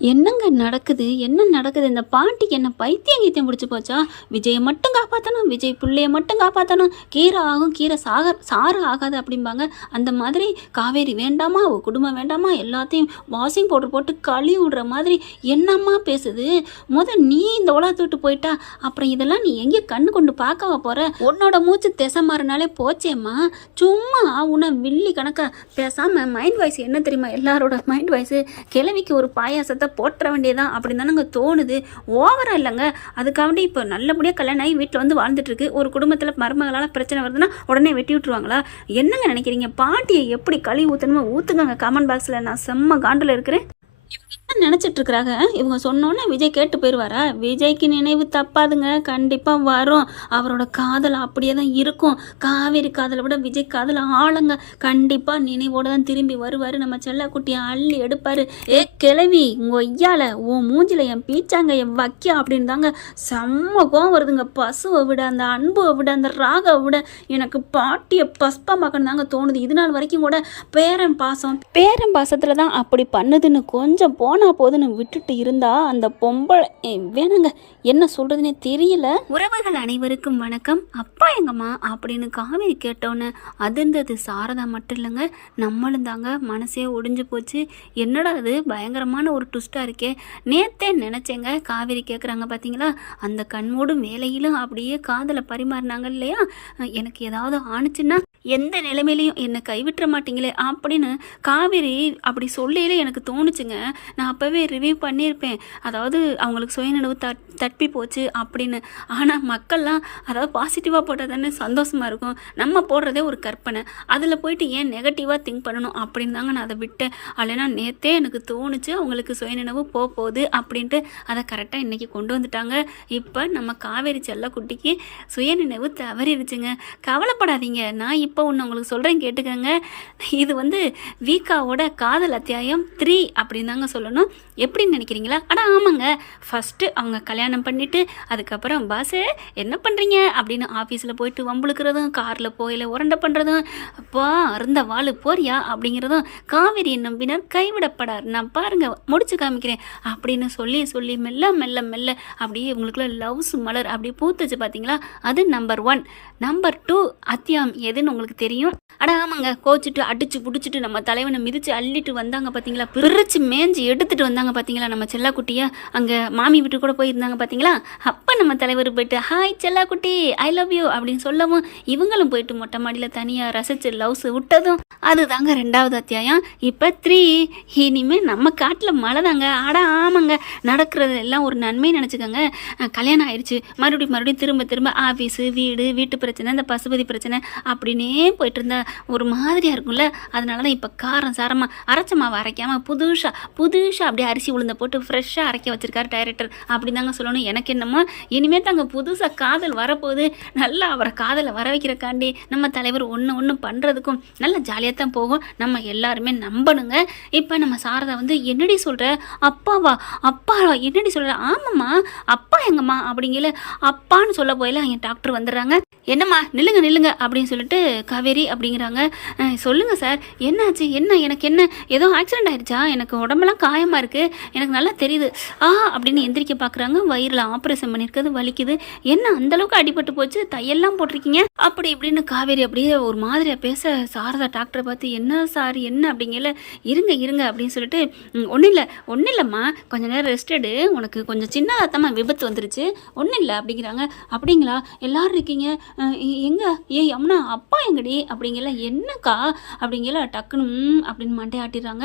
என்னங்க நடக்குது? என்ன நடக்குது? இந்த பாட்டிக்கு என்ன பைத்தியம் கீத்தியம் பிடிச்சி போச்சா? விஜயை மட்டும் காப்பாற்றணும் விஜய் பிள்ளைய மட்டும் காப்பாற்றணும் கீரை ஆகும் கீரை சாக சாறு ஆகாது அப்படிம்பாங்க. அந்த மாதிரி காவேரி வேண்டாமா? அவ குடும்பம் வேண்டாமா? எல்லாத்தையும் வாஷிங் பவுடர் போட்டு கழுவி விடுற மாதிரி என்னம்மா பேசுது? முத நீ இந்த உலகத்தை விட்டு போயிட்டா அப்புறம் இதெல்லாம் நீ எங்கே கண்ணு கொண்டு பார்க்கவா போகிற உன்னோட மூச்சு திசை மாறினாலே போச்சேம்மா. சும்மா உன வில்லி கணக்காக பேசாமல் மைண்ட் வாய்ஸ் என்ன தெரியுமா? எல்லாரோட மைண்ட் வாய்ஸு கிழவிக்கு ஒரு பாயாசத்தை போட்டுற வேண்டியதான் அப்படின்னு தானங்க தோணுது. ஓவரா இல்லைங்க. அதுக்காண்டி இப்போ நல்லபடியாக கல்யாணம் ஆகி வீட்டில் வந்து வாழ்ந்துட்டு இருக்கு ஒரு குடும்பத்தில் மருமகளால் பிரச்சனை வருதுன்னா உடனே வெட்டி விட்டுருவாங்களா? என்னங்க நினைக்கிறீங்க? பாட்டியை எப்படி கழுவி ஊற்றணுமோ ஊற்றுங்க கமெண்ட் பாக்ஸில் நான் செம்ம காண்டில் இருக்கிறேன். நினச்சிட்டு இருக்கிறாங்க இவங்க சொன்னோன்னே விஜய் கேட்டு போயிடுவாரா விஜய்க்கு நினைவு தப்பாதுங்க. கண்டிப்பாக வரும். அவரோட காதல் அப்படியே தான் இருக்கும். காவேரி காதலை விட விஜய் காதல் ஆளுங்க. கண்டிப்பாக நினைவோடு தான் திரும்பி வருவார். நம்ம செல்லக்குட்டியை அள்ளி எடுப்பார். ஏ கிளவி உங்கள் ஐயால உன் மூஞ்சில் என் பீச்சாங்க என் வைக்க அப்படின்னு தாங்க செம்ம கோவம் வருதுங்க. பசுவை விட அந்த அன்பை விட அந்த ராகை விட எனக்கு பாட்டியை பஸ்பமாக்கணும் தாங்க தோணுது. இது நாள் வரைக்கும் கூட பேரன் பாசம் பேரன் பாசத்தில் தான் அப்படி பண்ணுதுன்னு கொஞ்சம் போனா போதுன்னு விட்டுட்டு இருந்தா அந்த பொம்பளை வேணுங்க வேணாங்க. என்ன சொல்றதுன்னே தெரியல. உறவுகள் அனைவருக்கும் வணக்கம். அப்பா எங்கம்மா? அப்படின்னு காவேரி கேட்டோன்னு அதிர்ந்தது சாரதா மட்டும் இல்லைங்க. நம்மளும் தாங்க. மனசே ஒடிஞ்சு போச்சு. என்னடா அது பயங்கரமான ஒரு ட்விஸ்டாக இருக்கே. நேத்தே நினச்சேங்க. காவேரி கேட்குறாங்க பார்த்தீங்களா அந்த கண்மூடும் வேலையிலும் அப்படியே காதலை பரிமாறினாங்க இல்லையா? எனக்கு ஏதாவது ஆணுச்சுன்னா எந்த நிலைமையிலையும் என்னை கைவிட்டுற மாட்டீங்களே அப்படின்னு காவேரி அப்படி சொல்லையில எனக்கு தோணுச்சுங்க. நான் அப்போவே ரிவ்யூ பண்ணியிருப்பேன். அதாவது அவங்களுக்கு சுயநினைவு தட் தட்பி போச்சு அப்படின்னு. ஆனால் மக்கள்லாம் அதாவது பாசிட்டிவாக போட்டால் தானே சந்தோஷமாக இருக்கும். நம்ம போடுறதே ஒரு கற்பனை. அதில் போயிட்டு ஏன் நெகட்டிவாக திங்க் பண்ணணும் அப்படின்னு தாங்க நான் அதை விட்டேன். அல்லைனா நேற்றே எனக்கு தோணுச்சு அவங்களுக்கு சுயநினைவு போக போகுது அப்படின்ட்டு அதை கரெக்டாக இன்றைக்கி கொண்டு வந்துட்டாங்க. இப்போ நம்ம காவேரி செல்லக்குட்டிக்கு சுயநினைவு தவறிடுச்சுங்க கவலைப்படாதீங்க. நான் இப்போ இப்போ ஒன்று உங்களுக்கு சொல்கிறேன் கேட்டுக்கோங்க. இது வந்து வீக்காவோட காதல் அத்தியாயம் த்ரீ அப்படின்னு தாங்க சொல்லணும். எப்படின்னு நினைக்கிறீங்களா? ஆனால் ஆமாங்க. ஃபஸ்ட்டு அவங்க கல்யாணம் பண்ணிவிட்டு அதுக்கப்புறம் பாஸு என்ன பண்ணுறீங்க அப்படின்னு ஆஃபீஸில் போயிட்டு வம்புழுக்கிறதும் காரில் போயில உரண்டை பண்ணுறதும் அப்பா அருந்த வாழு போறியா? அப்படிங்கிறதும் காவிரியை நம்பினார் கைவிடப்படார். நான் பாருங்க முடிச்சு காமிக்கிறேன். அப்படின்னு சொல்லி சொல்லி மெல்ல மெல்ல மெல்ல அப்படியே இவங்களுக்குள்ள லவ்ஸ் மலர் அப்படியே பூத்துச்சு பார்த்தீங்களா அது நம்பர் ஒன் நம்பர் டூ அத்தியாம் எதுன்னு உங்களுக்கு தெரியும்? அட ஆமாங்க. கோச்சிட்டு அடிச்சு பிடிச்சிட்டு நம்ம தலைவனை மிதிச்சு அள்ளிட்டு வந்தாங்க பார்த்தீங்களா பிரிச்சு மேஞ்சு எடுத்துட்டு வந்தாங்க பார்த்தீங்களா நம்ம செல்லாக்குட்டியை? அங்கே மாமி வீட்டு கூட போயிருந்தாங்க பார்த்தீங்களா அப்போ நம்ம தலைவர் போயிட்டு ஹாய் செல்லாக்குட்டி ஐ லவ் யூ அப்படின்னு சொல்லவும் இவங்களும் போயிட்டு மொட்டை மாடியில் தனியாக ரசிச்சு லவ்ஸ் விட்டதும் அதுதாங்க ரெண்டாவது அத்தியாயம். இப்போ த்ரீ இனிமே நம்ம காட்டில் மழை தாங்க. ஆடா ஆமாங்க. நடக்கிறது எல்லாம் ஒரு நன்மை நினச்சிக்கோங்க. கல்யாணம் ஆயிடுச்சு மறுபடியும் மறுபடியும் திரும்ப திரும்ப ஆஃபீஸு வீடு வீட்டு பிரச்சனை இந்த பசுபதி பிரச்சனை அப்படின்னே போயிட்டு இருந்தா ஒரு மாதிரியாக இருக்கும்ல. அதனால தான் இப்போ காரம் சாரமாக அரைச்ச மாவு அரைக்காமல் புதுசாக புதுசாக அப்படியே அரிசி உளுந்த போட்டு ஃப்ரெஷ்ஷாக அரைக்க வச்சிருக்காரு டைரக்டர் அப்படி தாங்க சொல்லணும். எனக்கு என்னமோ இனிமேல் தாங்க புதுசாக காதல் வரப்போகுது. நல்லா அவரை காதலை வர வைக்கிறக்காண்டி நம்ம தலைவர் ஒன்று ஒன்று பண்ணுறதுக்கும் நல்லா ஜாலியாக தான் போகும். நம்ம எல்லாருமே நம்பணுங்க. இப்போ நம்ம சாரதா வந்து என்னடி சொல்கிற அப்பாவா? அப்பாவா என்னடி சொல்கிற ஆமாம்மா. அப்பா எங்கம்மா? அப்படிங்கல அப்பான்னு சொல்ல போயில அங்கே டாக்டர் வந்துடுறாங்க. என்னம்மா நில்லுங்க நில்லுங்க அப்படின்னு சொல்லிட்டு காவேரி அப்படிங்கிறாங்க. சொல்லுங்கள் சார். என்னாச்சு? என்ன? எனக்கு என்ன? ஏதோ ஆக்சிடென்ட் ஆயிடுச்சா? எனக்கு உடம்பெல்லாம் காயமாக இருக்குது எனக்கு நல்லா தெரியுது. ஆ அப்படின்னு எந்திரிக்க பார்க்குறாங்க வயிறில் ஆப்ரேஷன் பண்ணியிருக்கிறது வலிக்குது. என்ன அந்தளவுக்கு அடிபட்டு போச்சு? தையெல்லாம் போட்டிருக்கீங்க? அப்படி இப்படின்னு காவேரி அப்படியே ஒரு மாதிரியாக பேச சாரதா டாக்டரை பார்த்து என்ன சார் என்ன? அப்படிங்கல இருங்க இருங்க அப்படின்னு சொல்லிட்டு ஒன்றும் இல்லை ஒன்றும் இல்லைம்மா. கொஞ்ச நேரம் ரெஸ்ட் எடு. உனக்கு கொஞ்சம் சின்னதாக தான் விபத்து வந்துருச்சு. ஒன்றும் இல்லை அப்படிங்கிறாங்க. அப்படிங்களா? எல்லாரும் இருக்கீங்க? எங்கே எங்க? ஏ அம்னா அப்பா எங்கடி? அப்படிங்கல என்னக்கா? அப்படிங்கல டக்குன்னு அப்படின்னு மண்டையாட்டிடுறாங்க.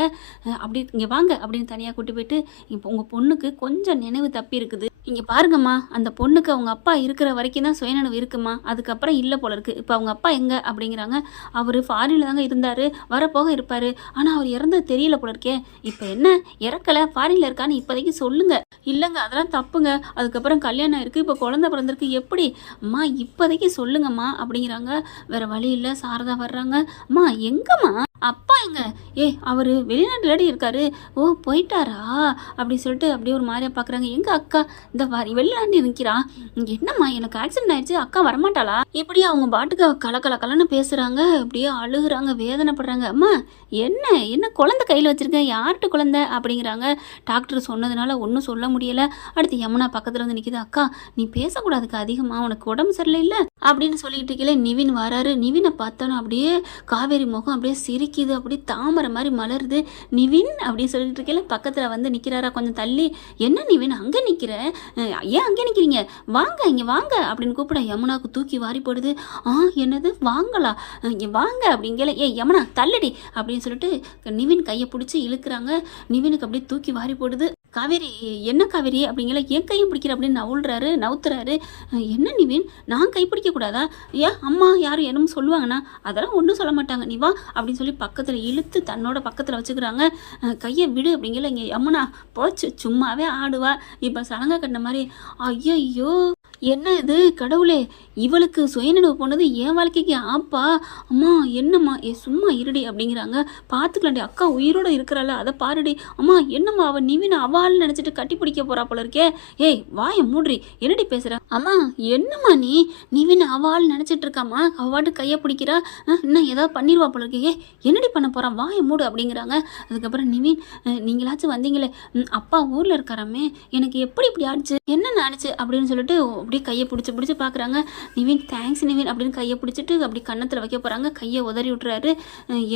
அப்படி இங்கே வாங்க அப்படின்னு தனியாக கூட்டி போயிட்டு இப்போ உங்கள் பொண்ணுக்கு கொஞ்சம் நினைவு தப்பி இருக்குது. இங்கே பாருங்கம்மா அந்த பொண்ணுக்கு அவங்க அப்பா இருக்கிற வரைக்கும் தான் சுயநினைவு இருக்குமா? அதுக்கப்புறம் இல்லை போல இருக்குது இப்போ அவங்க அப்பா எங்கே அப்படிங்கிறாங்க. அவர் ஃபாரினில் தாங்க இருந்தார். வரப்போக இருப்பார். ஆனால் அவர் இறந்தது தெரியல போல இருக்கே. இப்போ என்ன? இறக்கலை? ஃபாரினில் இருக்கான்னு இப்போதைக்கு சொல்லுங்க. இல்லைங்க அதெல்லாம் தப்புங்க. அதுக்கப்புறம் கல்யாணம் இருக்குது இப்போ குழந்தை பிறந்திருக்கு. எப்படி? அம்மா இப்போதைக்கு சொல்லுங்கம்மா அப்படிங்கிறாங்க. வேறு வழி இல்லை. சாரதா வர்றாங்க. அம்மா எங்கம்மா? அப்பா எங்க? ஏய் அவர் வெளிநாட்டுலடி இருக்காரு. ஓ போயிட்டாரா? அப்படி சொல்லிட்டு அப்படியே ஒரு மாதிரியா பார்க்குறாங்க எங்க அக்கா? இந்த வாரி வெளிநாட்டு நிற்கிறா என்னம்மா எனக்கு ஆக்சிடென்ட் ஆயிடுச்சு. அக்கா வரமாட்டாளா? இப்படி அவங்க பாட்டுக்கு கல கல கலன்னு பேசுறாங்க. அப்படியே அழுகுறாங்க வேதனைப்படுறாங்க. அம்மா என்ன? என்ன குழந்தை கையில் வச்சிருக்கேன் யார்கிட்ட குழந்தை? அப்படிங்கிறாங்க. டாக்டர் சொன்னதுனால ஒன்றும் சொல்ல முடியல. அடுத்து யமுனா பக்கத்தில் வந்து நிற்கிது அக்கா நீ பேசக்கூடாதுக்கு அதிகமாக உனக்கு உடம்பு சரியில்லை இல்லை? அப்படின்னு சொல்லிட்டு இருக்கல நிவின் வராரு. நிவினை பார்த்தோன்னா அப்படியே காவேரி முகம் அப்படியே சிரி சிரிக்குது அப்படியே தாமரை மாதிரி மலருது. நிவின் அப்படின்னு சொல்லிட்டு இருக்கல பக்கத்தில் வந்து நிற்கிறாரா கொஞ்சம் தள்ளி என்ன நிவின் அங்கே நிற்கிற ஏன் அங்கே நிற்கிறீங்க வாங்க இங்கே வாங்க அப்படின்னு கூப்பிட யமுனாவுக்கு தூக்கி வாரி போடுது. ஆ என்னது? வாங்கலா இங்கே வாங்க அப்படிங்கல ஏ யமுனா தள்ளுடி அப்படின்னு சொல்லிட்டு நிவின் கையை பிடிச்சி இழுக்கிறாங்க. நிவினுக்கு அப்படியே தூக்கி வாரி போடுது. காவேரி என்ன காவேரி அப்படிங்கல என் கையை பிடிக்கிற அப்படின்னு நவுல்றாரு நவுத்துறாரு. என்ன நிவின் நான் கை பிடிக்கக்கூடாதா ஏன் அம்மா யாரும் என்னமோ சொல்லுவாங்கண்ணா அதெல்லாம் ஒன்றும் சொல்ல மாட்டாங்க. நீ வா அப்படின்னு சொல்லி பக்கத்தில் இழுத்து தன்னோட பக்கத்தில் வச்சுக்கிறாங்க. கையை விடு அப்படிங்கல இங்கே அம்மனா போச்சு சும்மாவே ஆடுவா. இப்போ சலங்கை கட்டின மாதிரி ஐயோ என்ன இது? கடவுளே இவளுக்கு சுயநினைவு போனது என் வாழ்க்கைக்கு ஆப்பா? அம்மா என்னம்மா? ஏ சும்மா இருடி அப்படிங்கிறாங்க. பார்த்துக்கலாண்டி அக்கா உயிரோட இருக்கிறாள்? அதை பாருடி. அம்மா என்னம்மா அவள் நிவின அவாள்னு நினச்சிட்டு கட்டி பிடிக்க போறா போல இருக்கே. ஏய் வாயை மூடுறி என்னடி பேசுற? அம்மா என்னம்மா நீ? நிவின் அவாள் நினச்சிட்டு இருக்காம்மா. அவாட்டு கையை பிடிக்கிறா. இன்னும் ஏதாவது பண்ணிடுவா போல இருக்கே. ஏ என்னடி பண்ண போறா? வாயை மூடு அப்படிங்கிறாங்க. அதுக்கப்புறம் நிவின் நீங்களாச்சும் வந்தீங்களே. அப்பா ஊரில் இருக்காராமே. எனக்கு எப்படி இப்படி ஆச்சு? என்ன ஆச்சு அப்படின்னு சொல்லிட்டு அப்படியே கையை பிடிச்சி பிடிச்சி பார்க்குறாங்க. நிவின் தேங்க்ஸ் நிவின் அப்படின்னு கையை பிடிச்சிட்டு அப்படி கன்னத்தில் வைக்க போகிறாங்க கையை உதறி விட்டுறாரு.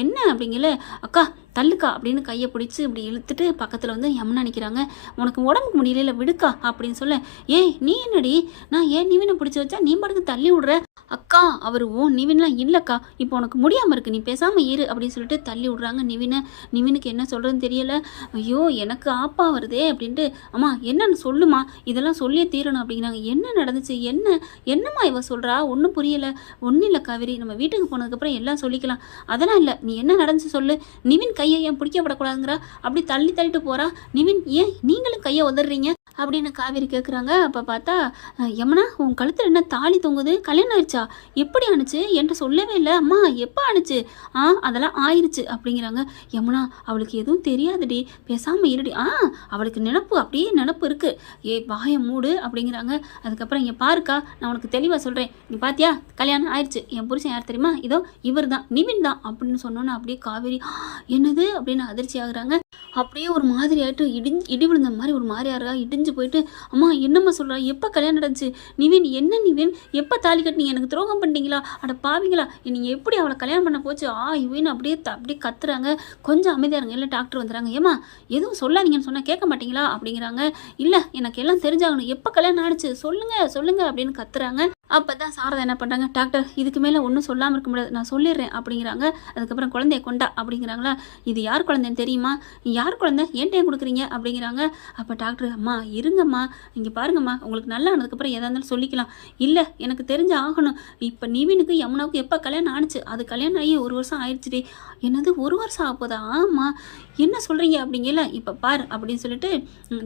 என்ன? அப்படிங்கல. அக்கா தள்ளுக்கா அப்படின்னு கையை பிடிச்சி இப்படி இழுத்துட்டு பக்கத்தில் வந்து யமுனா நிற்கிறாங்க உனக்கு உடம்புக்கு முடியல விடுக்கா அப்படின்னு சொல்ல. ஏய் நீ என்னடி? நான் ஏன் நிவினை பிடிச்சி வச்சா நீ பாட்டுக்கு தள்ளி விடுற? அக்கா அவர் ஓ நிவின்லாம் இல்லைக்கா. இப்போ உனக்கு முடியாமல் இருக்கு. நீ பேசாமல் இரு அப்படின்னு சொல்லிட்டு தள்ளி விடுறாங்க நிவினை. நிவினுக்கு என்ன சொல்கிறதுன்னு தெரியலை. ஐயோ எனக்கு ஆப்பா வருதே அப்படின்ட்டு அம்மா என்னன்னு சொல்லுமா. இதெல்லாம் சொல்லியே தீரணும் அப்படிங்கிறாங்க. என்ன நடந்துச்சு? என்ன? என்னம்மா இவ சொல்கிறா ஒன்றும் புரியலை. ஒன்றும் இல்லை காவேரி. நம்ம வீட்டுக்கு போனதுக்கப்புறம் எல்லாம் சொல்லிக்கலாம். அதெல்லாம் இல்லை. நீ என்ன நடந்துச்சு சொல்லு. நிவின் கையை ஏன் பிடிக்கப்படக்கூடாதுங்கிறா? அப்படி தள்ளி தள்ளிட்டு போகிறா நிவின் ஏன்? நீங்களும் கையை உதறீங்க. அப்படின்னு காவேரி கேட்குறாங்க அப்போ பார்த்தா யமுனா உன் கழுத்தில் என்ன தாலி தொங்குது? கல்யாணம் ஆயிடுச்சா? எப்படி அனுச்சு? என்கிட்ட சொல்லவே இல்லை. அம்மா எப்போ ஆணுச்சு ஆ அதெல்லாம் ஆயிடுச்சு அப்படிங்கிறாங்க. யமுனா அவளுக்கு எதுவும் தெரியாதுடி. பேசாமல் இருடி. ஆ அவளுக்கு நினப்பு அப்படியே நினப்பு இருக்குது ஏ வாய மூடு அப்படிங்கிறாங்க. அதுக்கப்புறம் இங்கே பாருக்கா நான் உனக்கு தெளிவாக சொல்கிறேன் நீ பாத்தியா? கல்யாணம் ஆயிடுச்சு என் புருஷன் யார் தெரியுமா? இதோ இவர் தான் நிவின் தான் அப்படின்னு சொன்னோன்னே அப்படியே காவேரி என்னது? அப்படின்னு அதிர்ச்சி ஆகுறாங்க. அப்படியே ஒரு மாதிரி ஆகிட்டு இடிஞ்சு இடி விழுந்த மாதிரி ஒரு மாதிரி ஆறா இடிஞ்சு போயிட்டு அம்மா என்னம்மா சொல்கிறா எப்போ கல்யாணம் நடந்துச்சு? நிவின் என்ன நிவின்? எப்போ தாலி கட்டினீங்க? எனக்கு துரோகம் பண்ணிட்டீங்களா? அட பாவிங்களா நீங்கள் எப்படி அவளை கல்யாணம் பண்ண போச்சு? ஆ இவன் அப்படியே அப்படியே கத்துறாங்க. கொஞ்சம் அமைதியாக இருங்க. இல்லை டாக்டர் வந்துடுறாங்க. ஏமா எதுவும் சொல்லாதீங்கன்னு சொன்னால் கேட்க மாட்டீங்களா? அப்படிங்கிறாங்க. இல்லை எனக்கு எல்லாம் தெரிஞ்சாகணும். எப்போ கல்யாணம் ஆணுச்சு சொல்லுங்கள் சொல்லுங்கள் அப்படின்னு கத்துறாங்க. அப்போ தான் சாரதா என்ன பண்ணுறாங்க டாக்டர் இதுக்கு மேலே ஒன்றும் சொல்லாமல் இருக்க முடியாது. நான் சொல்லிடுறேன் அப்படிங்கிறாங்க. அதுக்கப்புறம் குழந்தைய கொண்டா அப்படிங்கிறாங்களா? இது யார் குழந்தைன்னு தெரியுமா? யார் குழந்தை? ஏன்ட்ட கொடுக்குறீங்க? அப்படிங்கிறாங்க. அப்போ டாக்டர் அம்மா இருங்கம்மா. இங்கே பாருங்கம்மா. உங்களுக்கு நல்லா ஆனதுக்கப்புறம் எதாக இருந்தாலும் சொல்லிக்கலாம். இல்லை எனக்கு தெரிஞ்சு ஆகணும். இப்போ நிவினுக்கு யமுனாவுக்கு எப்போ கல்யாணம் ஆணுச்சு அது கல்யாணம் ஆகி ஒரு வருஷம் ஆயிடுச்சுடி. என்னது ஒரு வருஷம் ஆக போதா? ஆமாம் என்ன சொல்கிறீங்க அப்படிங்கல இப்போ பார் அப்படின்னு சொல்லிட்டு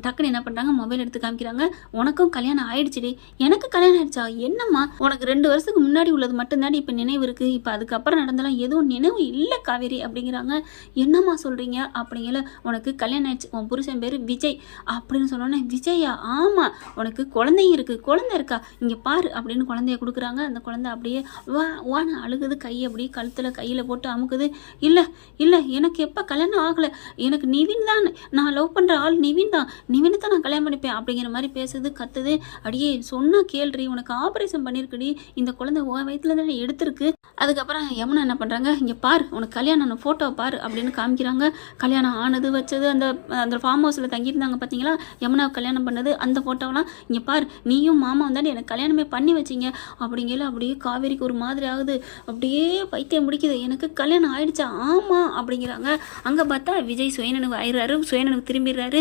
டக்குன்னு என்ன பண்ணுறாங்க மொபைல் எடுத்து காமிக்கிறாங்க. உனக்கும் கல்யாணம் ஆயிடுச்சுடி. எனக்கு கல்யாணம் ஆயிடுச்சா? என்னம்மா? உனக்கு ரெண்டு வருஷத்துக்கு முன்னாடி உள்ளது மட்டும்தான் இப்போ நினைவு இருக்குது இப்போ அதுக்கப்புறம் நடந்தெல்லாம் எதுவும் நினைவு இல்லை காவேரி. அப்படிங்கிறாங்க. என்னம்மா சொல்கிறீங்க அப்படிங்கல உனக்கு கல்யாணம் ஆயிடுச்சு. உன் புருஷன் பேர் விஜய். அப்படின்னு சொன்னோன்னே விஜயா? ஆமாம் உனக்கு குழந்தையும் இருக்குது குழந்தை இருக்கா? இங்கே பாரு அப்படின்னு குழந்தைய கொடுக்குறாங்க. அந்த குழந்தை அப்படியே வா வான்னு அழுகுது. கை அப்படியே கழுத்தில் கையில் போட்டு அமுக்குது. இல்லை இல்லை எனக்கு எப்போ கல்யாணம் ஆகலை? எனக்கு நிவின் தான் நான் லவ் பண்ணுற ஆள் நிவின் தான். நிவினை தான் நான் கல்யாணம் பண்ணிப்பேன் அப்படிங்கிற மாதிரி பேசுது கத்துது. அடியே சொன்னா கேள்றி உனக்கு ஆப்ரேஷன் பண்ணியிருக்குடி இந்த குழந்தை உன் வயிற்றுல தானே எடுத்திருக்கு. அதுக்கப்புறம் யமுனா என்ன பண்ணுறாங்க இங்கே பார் உனக்கு கல்யாணம் ஃபோட்டோ பார் அப்படின்னு காமிக்கிறாங்க. கல்யாணம் ஆனது வச்சது அந்த அந்த ஃபார்ம் ஹவுஸில் தங்கியிருந்தாங்க பார்த்தீங்களா யமுனா கல்யாணம் பண்ணது அந்த ஃபோட்டோலாம் இங்கே பார் நீயும் மாமா தானே எனக்கு கல்யாணமே பண்ணி வச்சிங்க. அப்படிங்கல அப்படியே காவேரிக்கு ஒரு மாதிரி ஆகுது. அப்படியே பைத்தியம் முடிக்குது எனக்கு கல்யாணம் ஆயிடுச்சா? ஆமாம் அப்படிங்கிறாங்க. அங்கே பார்த்தா விஜய் சுயநனவு ஆயிடுறாரு சுயநனவு திரும்பிடுறாரு.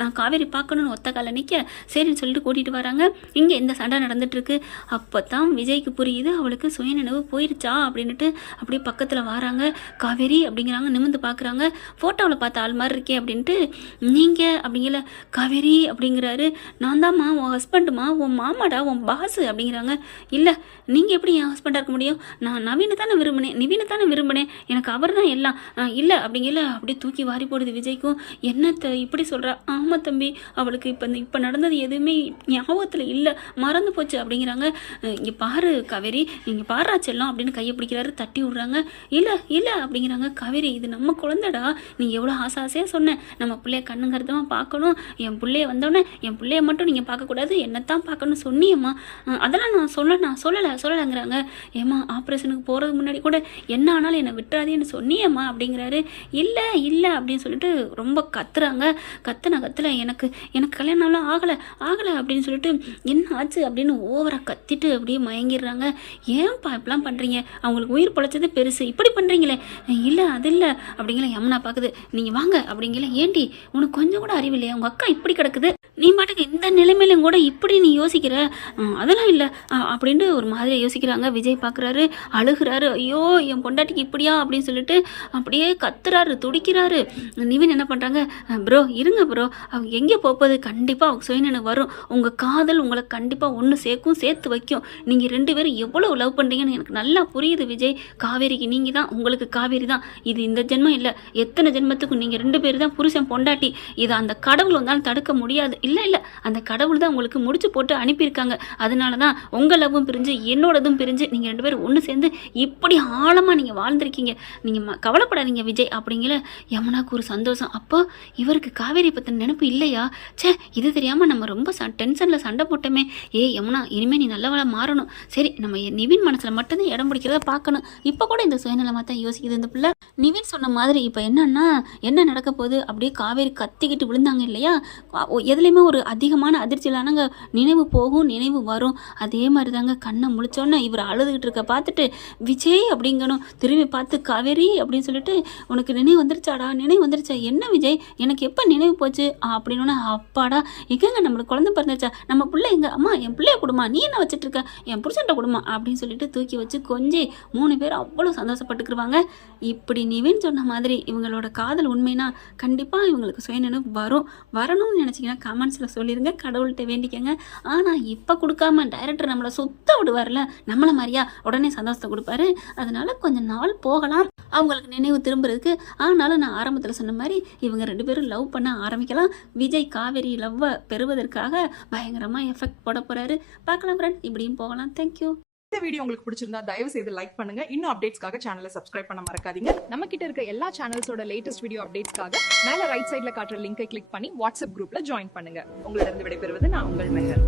நான் காவேரி பார்க்கணும்னு ஒத்த கால நிற்க சரின்னு சொல்லிட்டு கூட்டிகிட்டு வராங்க. இங்கே இந்த சண்டை நடந்துட்டுருக்கு. அப்போ தான் விஜய்க்கு புரியுது அவளுக்கு சுயநினைவு போயிருச்சா அப்படின்ட்டு அப்படியே பக்கத்தில் வராங்க. காவேரி அப்படிங்கிறாங்க நிமிந்து பார்க்குறாங்க ஃபோட்டோவில் பார்த்த ஆள் மாதிரி இருக்கே அப்படின்ட்டு நீங்கள் அப்படிங்கல காவேரி அப்படிங்கிறாரு. நான் தான்மா உன் ஹஸ்பண்டுமா உன் மாமாடா உன் பாசு அப்படிங்கிறாங்க. இல்லை நீங்கள் எப்படி என் ஹஸ்பண்டாக இருக்க முடியும்? நான் நவீனை தானே விரும்பினேன் நிவீனை தானே விரும்பினேன். எனக்கு அவர் தான் எல்லாம் இல்லை அப்படிங்கிற அப்படியே தூக்கி வாரி போடுது விஜய்க்கும். என்னத்தை இப்படி சொல்கிறா ஆமாம் தம்பி அவளுக்கு இப்போ இந்த இப்போ நடந்தது எதுவுமே ஞாபகத்தில் இல்லை. மறந்து போச்சு அப்படிங்கிறாங்க. இங்கே பாரு காவேரி இங்கே பாரா செல்லம் அப்படின்னு கையை பிடிக்கிறாரு தட்டி விட்றாங்க. இல்லை இல்லை அப்படிங்கிறாங்க. காவேரி இது நம்ம குழந்தைடா. நீ எவ்வளோ ஆசை ஆசையாக சொன்னேன் நம்ம பிள்ளைய கண்ணுங்கிறதமாக பார்க்கணும். என் பிள்ளைய வந்தோடனே என் பிள்ளைய மட்டும் நீங்கள் பார்க்கக்கூடாது என்னத்தான் பார்க்கணும் சொன்னியம்மா. அதெல்லாம் நான் சொல்ல நான் சொல்லலை சொல்லலைங்கிறாங்க. ஏம்மா ஆப்ரேஷனுக்கு போகிறதுக்கு முன்னாடி கூட என்ன ஆனாலும் என்னை விட்டுறாதேன்னு சொன்னியம்மா அப்படிங்கிறாரு. இல்லை இல்லை அப்படின்னு சொல்லிட்டு ரொம்ப கத்துறாங்க. கத்துன கத்துல எனக்கு எனக்கு கல்யாணம்லாம் ஆகலை ஆகலை அப்படின்னு சொல்லிட்டு என்ன ஆச்சு அப்படின்னு ஓவராக கத்திட்டு அப்படியே மயங்கிடுறாங்க. ஏன்ப்பா இப்படிலாம் பண்ணுறீங்க அவங்களுக்கு உயிர் பழைச்சது பெருசு. இப்படி பண்ணுறீங்களே இல்லை அது இல்லை. அப்படிங்கிற யமுனா பார்க்குது நீங்கள் வாங்க அப்படிங்கிற ஏண்டி உனக்கு கொஞ்சம் கூட அறிவில்லையா உங்கள் அக்கா இப்படி கிடக்குது. நீ பாட்டுக்கு இந்த நிலைமையிலும் கூட இப்படி நீ யோசிக்கிற? அதெல்லாம் இல்லை. அப்படின்ட்டு ஒரு மாதிரி யோசிக்கிறாங்க. விஜய் பார்க்குறாரு அழுகுறாரு. ஐயோ என் பொண்டாட்டிக்கு இப்படியா? அப்படின்னு சொல்லிட்டு அப்படியே கத்துறாரு துடிக்கிறாரு. நிவின் என்ன பண்ணுறாங்க ப்ரோ இருங்க ப்ரோ அவங்க எங்கே போகுது கண்டிப்பாக அவங்க சுயநினைவு வரும். உங்கள் காதல் உங்களை கண்டிப்பாக ஒன்று சேர்க்கும் சேர்த்து வைக்கும். நீங்கள் ரெண்டு பேரும் எவ்வளோ லவ் பண்ணுறீங்கன்னு எனக்கு நல்லா புரியுது விஜய். காவேரிக்கு நீங்கள் தான் உங்களுக்கு காவேரி தான். இது இந்த ஜென்மம் இல்லை. எத்தனை ஜென்மத்துக்கும் நீங்கள் ரெண்டு பேர் தான் புருஷன் பொண்டாட்டி. இதை அந்த கடவுள் வந்தாலும் தடுக்க முடியாது. இல்லை இல்லை. அந்த கடவுள் தான் உங்களுக்கு முடிச்சு போட்டு அனுப்பியிருக்காங்க. அதனால தான் உங்கள் லவ்வும் பிரிஞ்சு என்னோடதும் பிரிஞ்சு நீங்கள் ரெண்டு பேரும் ஒன்று சேர்ந்து இப்படி ஆழமாக நீங்கள் வாழ்ந்திருக்கீங்க. நீங்கள் கவலைப்படாதீங்க விஜய். அப்படிங்கிற யமுனாக்கு ஒரு சந்தோஷம். அப்போ இவருக்கு காவேரி பற்றின நினைப்பு இல்லையா? ச்சே இது தெரியாமல் நம்ம ரொம்ப ச டென்ஷனில் சண்டை போட்டோமே. ஏ யமுனா இனிமேல் நீ நல்லவளா மாறணும். சரி நம்ம நிவின் மனசில் மட்டும்தான் இடம் பிடிக்கிறத பார்க்கணும். இப்போ கூட இந்த சுயநலமாக தான் யோசிக்குது இந்த பிள்ளை. நிவின் சொன்ன மாதிரி இப்போ என்னன்னா என்ன நடக்க போகுது? அப்படியே காவேரி கத்திக்கிட்டு விழுந்தாங்க இல்லையா? ஒ- எதுலேயுமே ஒரு அதிகமான அதிர்ச்சியிலானங்க நினைவு போகும் நினைவு வரும். அதே மாதிரி தாங்க கண்ணை முழிச்சோன்னே இவர் அழுதுகிட்டு இருக்க பார்த்துட்டு விஜய் அப்படிங்கணும் திரும்பி பார்த்து காவேரி அப்படின்னு சொல்லிட்டு உனக்கு நினைவு வந்துருச்சாடா நினைவு வந்துருச்சா? என்ன விஜய்? எனக்கு எப்போ நினைவு போச்சு? அப்படின்னு அப்பாடா எங்கங்க நம்மளுக்கு குழந்தை பிறந்துச்சா நம்ம பிள்ளை எங்க? அம்மா என் பிள்ளைய கொடுமா நீ என்ன வச்சுட்டு இருக்க என் புருஷன்ட்ட கொடுமா அப்படின்னு சொல்லிட்டு தூக்கி வச்சு கொஞ்சி மூணு பேர் அவ்வளோ சந்தோஷப்பட்டுக்கிருவாங்க. இப்படி நிவின் சொன்ன மாதிரி இவங்களோட காதல் உண்மைனா கண்டிப்பாக இவங்களுக்கு சுயநினைவு வரும். வரணும்னு நினச்சிங்கன்னா கமெண்ட்ஸில் சொல்லிடுங்க கடவுள்கிட்ட வேண்டிக்கங்க. ஆனால் இப்போ கொடுக்காம டைரக்டர் நம்மளை சுத்த விடுவார்ல? நம்மளை மாதிரியா? உடனே சந்தோஷத்தை கொடுப்பாரு. அதனால கொஞ்சம் நாள் போகலாம். அவங்களுக்கு நினைவு திரும்புறதுக்கு. ஆனாலும் நான் ஆரம்பத்தில் சொன்ன மாதிரி இவங்க ரெண்டு பேரும் லவ் பண்ண ஆரம்பிக்கலாம். விஜய் காவேரி லவ்வை பெறுவதற்காக பயங்கரமாக எஃபெக்ட் போட போகிறாரு பார்க்கலாம் ஃப்ரெண்ட் இப்படியும் போகலாம். தேங்க்யூ இந்த வீடியோ உங்களுக்கு பிடிச்சிருந்தா தயவு செய்து லைக் பண்ணுங்க. இன்னும் அப்டேட்ஸ்க்காக சேனலை சப்ஸ்கிரைப் பண்ண மறக்காதீங்க. நம்ம கிட்ட இருக்க எல்லா சேனல்ஸோட லேட்டஸ்ட் வீடியோ அப்டேட்ஸ்க்காக மேல ரைட் சைடுல காட்டுற லிங்கை கிளிக் பண்ணி வாட்ஸ்அப் குரூப்ல ஜாயின் பண்ணுங்க. உங்களிடம் விடைபெறுவது நான் உங்கள் மெஹர்.